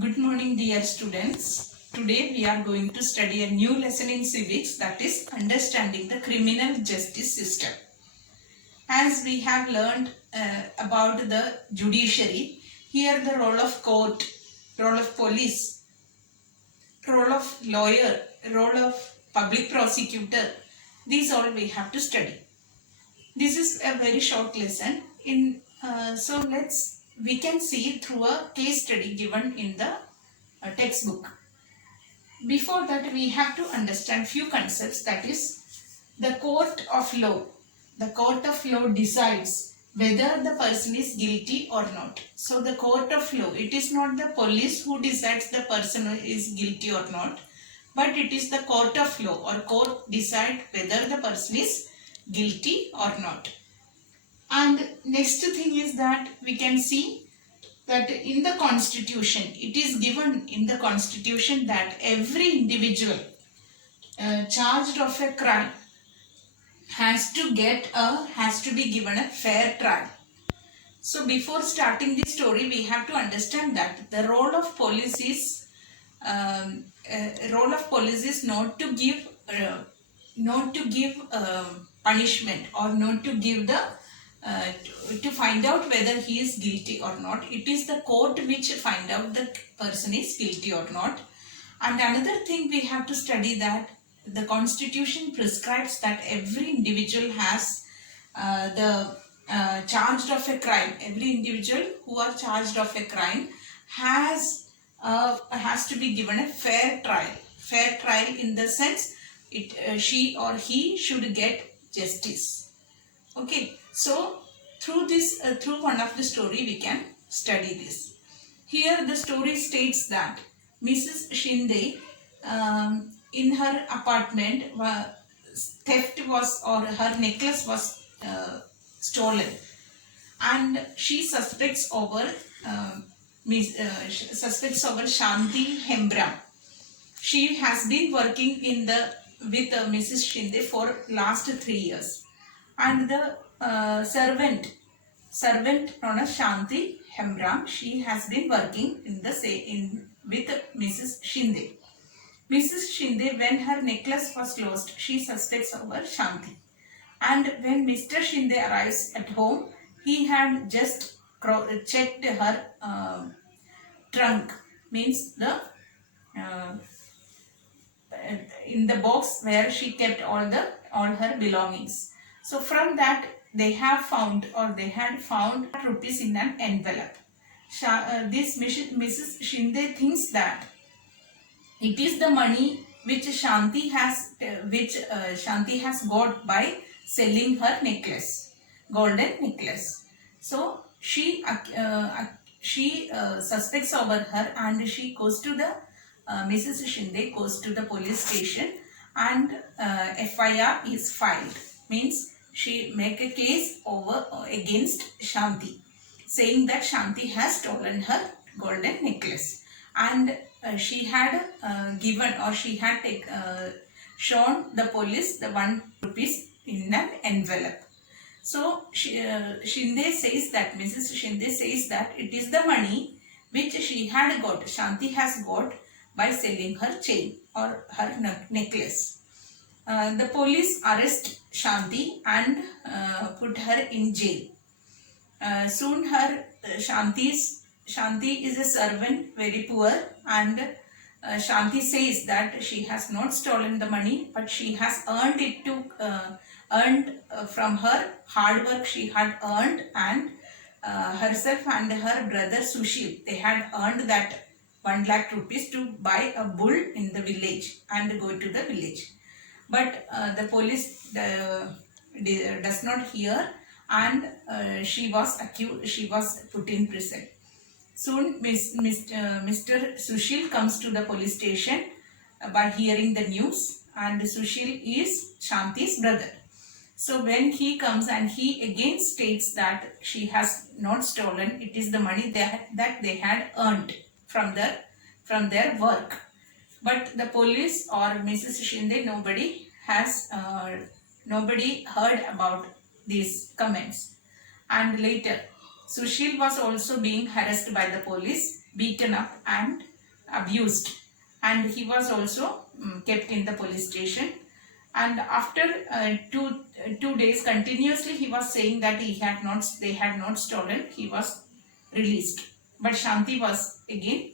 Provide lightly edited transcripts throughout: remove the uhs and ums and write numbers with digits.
Good morning, dear students. Today we are going to study a new lesson in civics, that is understanding the criminal justice system. As we have learned about the judiciary, here the role of court, role of police, role of lawyer, role of public prosecutor, these all we have to study. This is a very short lesson. So we can see through a case study given in the textbook. Before that, we have to understand few concepts, that is the court of law. The court of law decides whether the person is guilty or not. So the court of law, it is not the police who decides the person is guilty or not, but it is the court of law or court decide whether the person is guilty or not. And next thing is that we can see that in the constitution, it is given in the constitution that every individual charged of a crime has to be given a fair trial. So before starting this story, we have to understand that the role of police is not to give punishment or not to give the to find out whether he is guilty or not. It is the court which find out the person is guilty or not. And another thing we have to study, that the constitution prescribes that every individual has charged of a crime. Every individual who are charged of a crime has to be given a fair trial. Fair trial in the sense she or he should get justice. Okay, so through one of the story we can study this. Here the story states that Mrs. Shinde in her apartment her necklace was stolen, and she suspects over Shanti Hembram. She has been working with Mrs. Shinde for last 3 years. And the servant known as Shanti Hembram, she has been working with Mrs. Shinde. Mrs. Shinde, when her necklace was lost, she suspects over Shanti. And when Mr. Shinde arrives at home, he had just checked her trunk, means the in the box where she kept all her belongings. So from that they had found rupees in an envelope. This Mrs. Shinde thinks that it is the money which Shanti has got by selling her necklace, golden necklace. So she suspects over her, and she goes to the Mrs. Shinde goes to the police station, and FIR is filed. Means she make a case against Shanti, saying that Shanti has stolen her golden necklace, and she had shown the police the 1 rupees in an envelope. So Mrs. Shinde says that it is the money which Shanti has got by selling her chain or her necklace. The police arrest Shanti and put her in jail. Soon Shanti is a servant, very poor, and Shanti says that she has not stolen the money, but she has earned it from her hard work. She had earned, and herself and her brother Sushil, they had earned that 1 lakh rupees to buy a bull in the village and go to the village. But the police does not hear, and she was put in prison. Soon Mr. Sushil comes to the police station by hearing the news, and Sushil is Shanti's brother. So when he comes, and he again states that she has not stolen, it is the money that they had earned from their work. But the police or Mrs. Shinde, nobody heard about these comments. And later Sushil was also being harassed by the police. beaten up and abused, and he was also kept in the police station. And after 2 days continuously he was saying that they had not stolen, he was released. But Shanti was again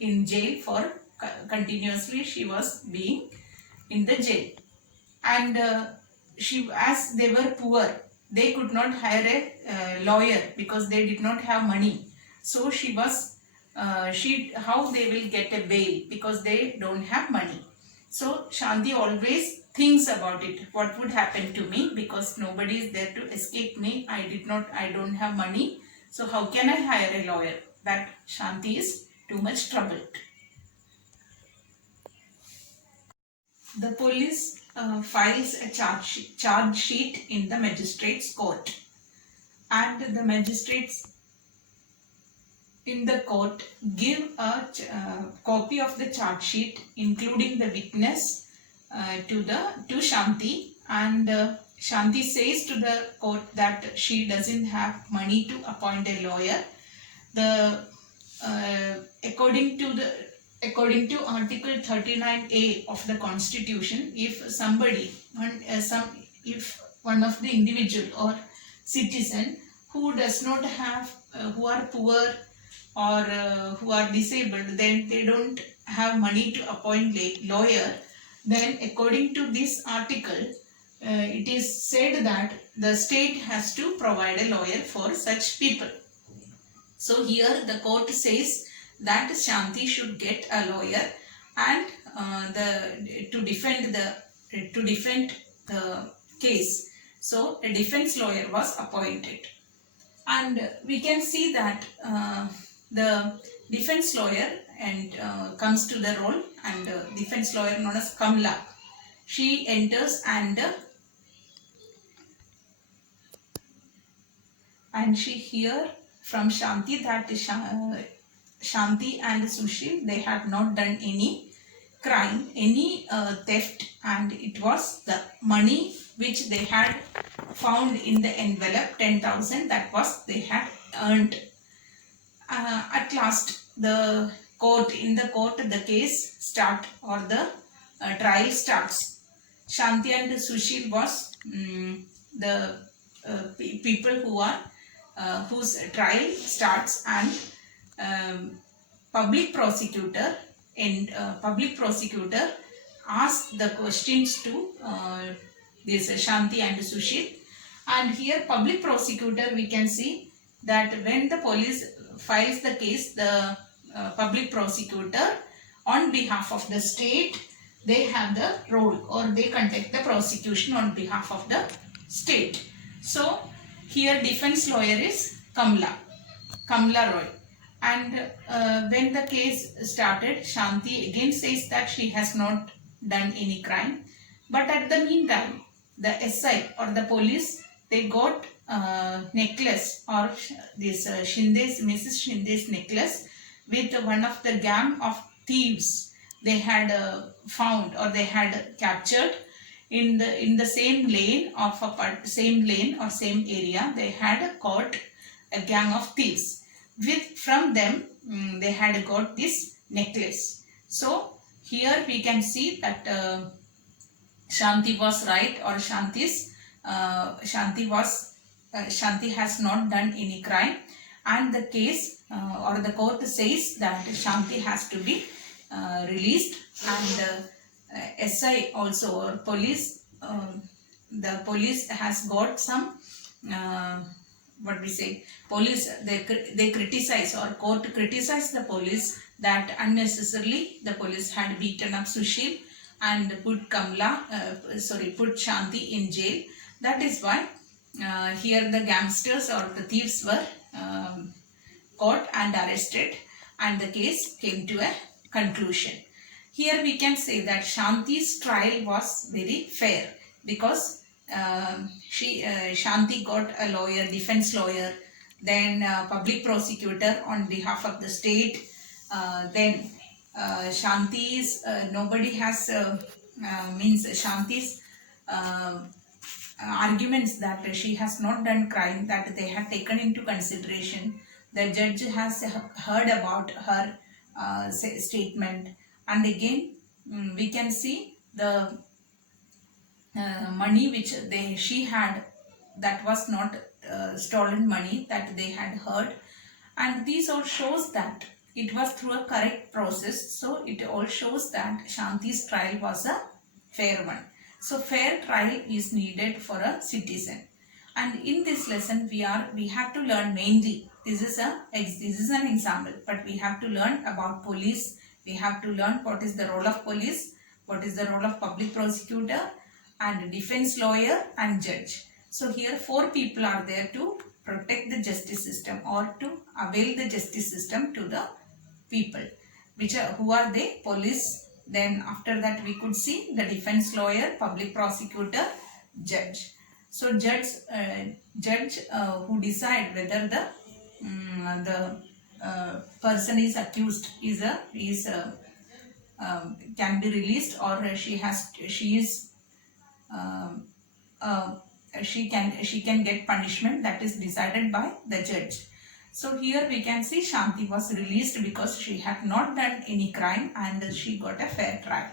in jail for continuously she was being in the jail. And she, as they were poor, they could not hire a lawyer because they did not have money. So she was how they will get a bail because they don't have money. So Shanti always thinks about it, what would happen to me, because nobody is there to escape me. I don't have money, so how can I hire a lawyer? That Shanti is too much troubled. The police files a charge sheet in the magistrate's court, and the magistrates in the court give a copy of the charge sheet including the witness to Shanti, and Shanti says to the court that she doesn't have money to appoint a lawyer. According to Article 39A of the Constitution, if one of the individual or citizen who does not have, who are poor or who are disabled, then they don't have money to appoint lawyer, then according to this article, it is said that the state has to provide a lawyer for such people. So here the court says that Shanti should get a lawyer, and to defend the case. So a defense lawyer was appointed, and we can see that the defense lawyer comes to the role, and defense lawyer known as Kamla, she enters and she hear from Shanti that Shanti and Sushil, they had not done any crime, any theft, and it was the money which they had found in the envelope, 10,000, that was they had earned. At last, the case start, or the trial starts. Shanti and Sushil was the people who are whose trial starts, and public prosecutor asked the questions to this Shanti and Sushil. And here public prosecutor, we can see that when the police files the case, the public prosecutor on behalf of the state, they have the role, or they conduct the prosecution on behalf of the state. So here defense lawyer is Kamla Roy. And when the case started, Shanti again says that she has not done any crime. But at the meantime, the SI or the police, they got necklace, or this Mrs. Shinde's necklace with one of the gang of thieves they had found, or they had captured in the same lane or same area. They had caught a gang of thieves. From them they had got this necklace. So here we can see that Shanti was right, or Shanti has not done any crime, and the case or the court says that Shanti has to be released. And SI also, or police, the police has got some police, they criticize, or court criticize the police that unnecessarily the police had beaten up Sushil and put Shanti in jail. That is why here the gangsters or the thieves were caught and arrested, and the case came to a conclusion. Here we can say that Shanti's trial was very fair, because Shanti got a lawyer, defense lawyer, then public prosecutor on behalf of the state, then Shanti's nobody has Shanti's arguments that she has not done crime, that they had taken into consideration. The judge has heard about her statement, and again we can see the money which she had, that was not stolen money, that they had heard, and these all shows that it was through a correct process. So it all shows that Shanti's trial was a fair one. So fair trial is needed for a citizen. And in this lesson we have to learn mainly, this is an example, but we have to learn about police. We have to learn what is the role of police, what is the role of public prosecutor and defense lawyer and judge. So here 4 people are there to protect the justice system or to avail the justice system to the people. Who are they? Police. Then after that we could see the defense lawyer, public prosecutor, judge. So judge who decide whether the person is accused can be released, or she can get punishment, that is decided by the judge. So here we can see Shanti was released because she had not done any crime and she got a fair trial.